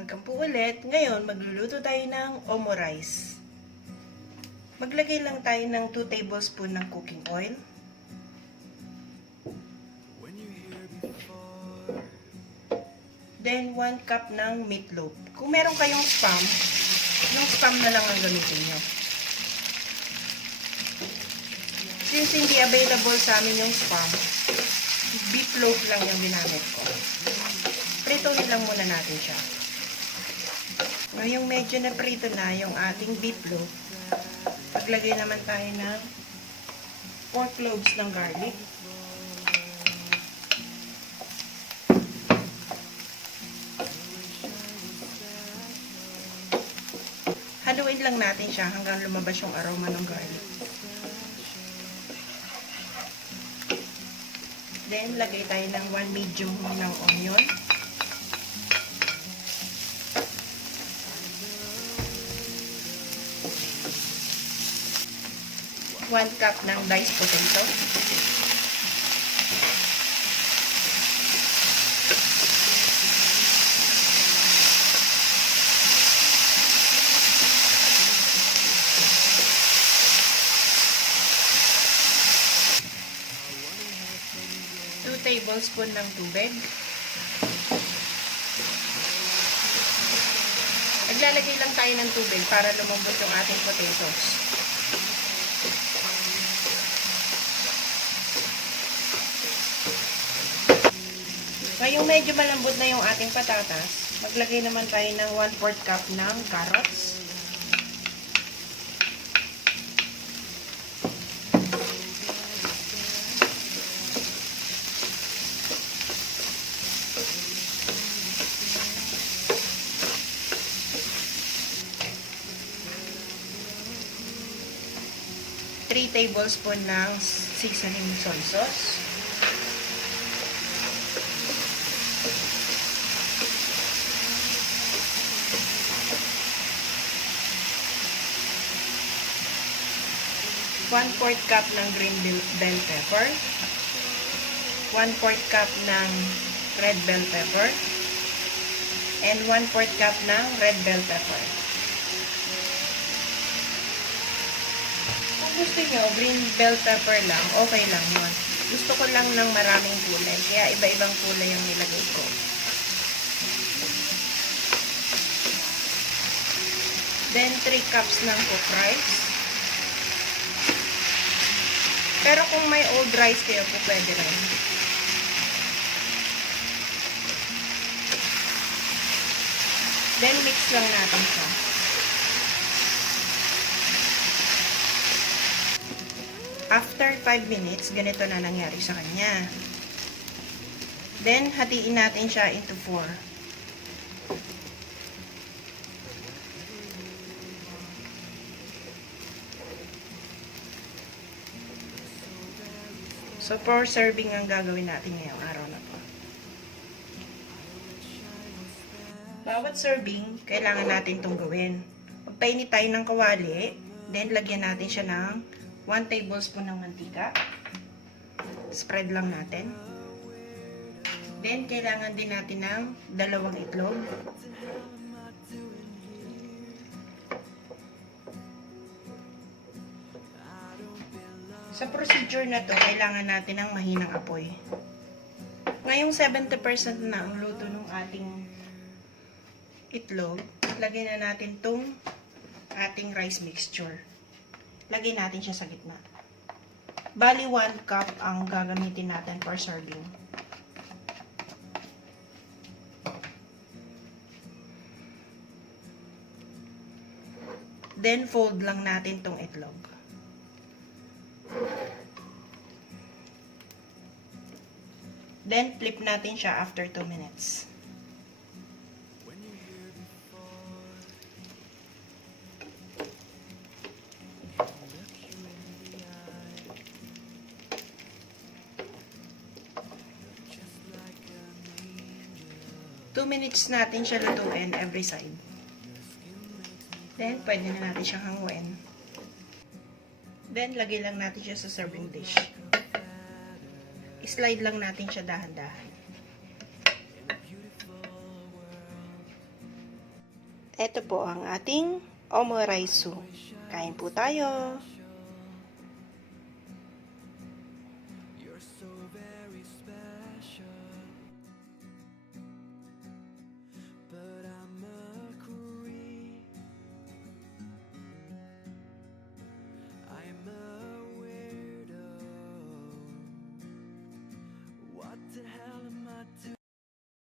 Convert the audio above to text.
Welcome po ulit. Ngayon, magluluto tayo ng omurice. Maglagay lang tayo ng 2 tablespoon ng cooking oil. Then, 1 cup ng meatloaf. Kung meron kayong spam, yung spam na lang ang gamitin nyo. Since hindi available sa amin yung spam, beef loaf lang yung ginamit ko. Prituhin lang muna natin siya. Ngayong medyo na prito na yung ating beef loaf, paglagay naman tayo ng 4 cloves ng garlic. Haluin lang natin siya hanggang lumabas yung aroma ng garlic. Then, lagay tayo ng 1 medium ng onion. One cup ng diced potato. Tablespoon ng tubig. Naglalagay lang tayo ng tubig para lumambot yung ating potatoes. Ngayong medyo malambot na yung ating patatas, maglagay naman tayo ng 1/4 cup ng carrots. Three tablespoon ng seasoning soy sauce. One-fourth cup ng green bell pepper. 1/4 cup ng red bell pepper. And 1/4 cup ng red bell pepper. Gusto nyo, green bell pepper lang, okay lang yun. Gusto ko lang ng maraming kulay, kaya iba-ibang kulay yung nilagay ko. Then, 3 cups ng cooked rice. Pero kung may old rice kayo, po pwede rin. Then, mix lang natin siya. After 5 minutes, ganito na nangyari sa kanya. Then, hatiin natin siya into 4. So, 4 serving ang gagawin natin ngayong araw na to. Bawat serving, kailangan natin itong gawin. Magpainit tayo ng kawali, then lagyan natin siya ng 1 tablespoon ng mantika. Spread lang natin. Then, kailangan din natin ng 2 itlog. Sa procedure na to, kailangan natin ng mahinang apoy. Ngayong 70% na ang luto ng ating itlog, lagyan na natin tong ating rice mixture. Lagay natin siya sa gitna. Bali, 1 cup ang gagamitin natin for serving. Then, fold lang natin tong itlog. Then, flip natin siya after 2 minutes. Two minutes natin siya lutuin every side. Then, pwede na natin siyang hanguin. Then, lagay lang natin siya sa serving dish. I-slide lang natin siya dahan-dahan. Ito po ang ating omurice. Kain po tayo. You're so very special.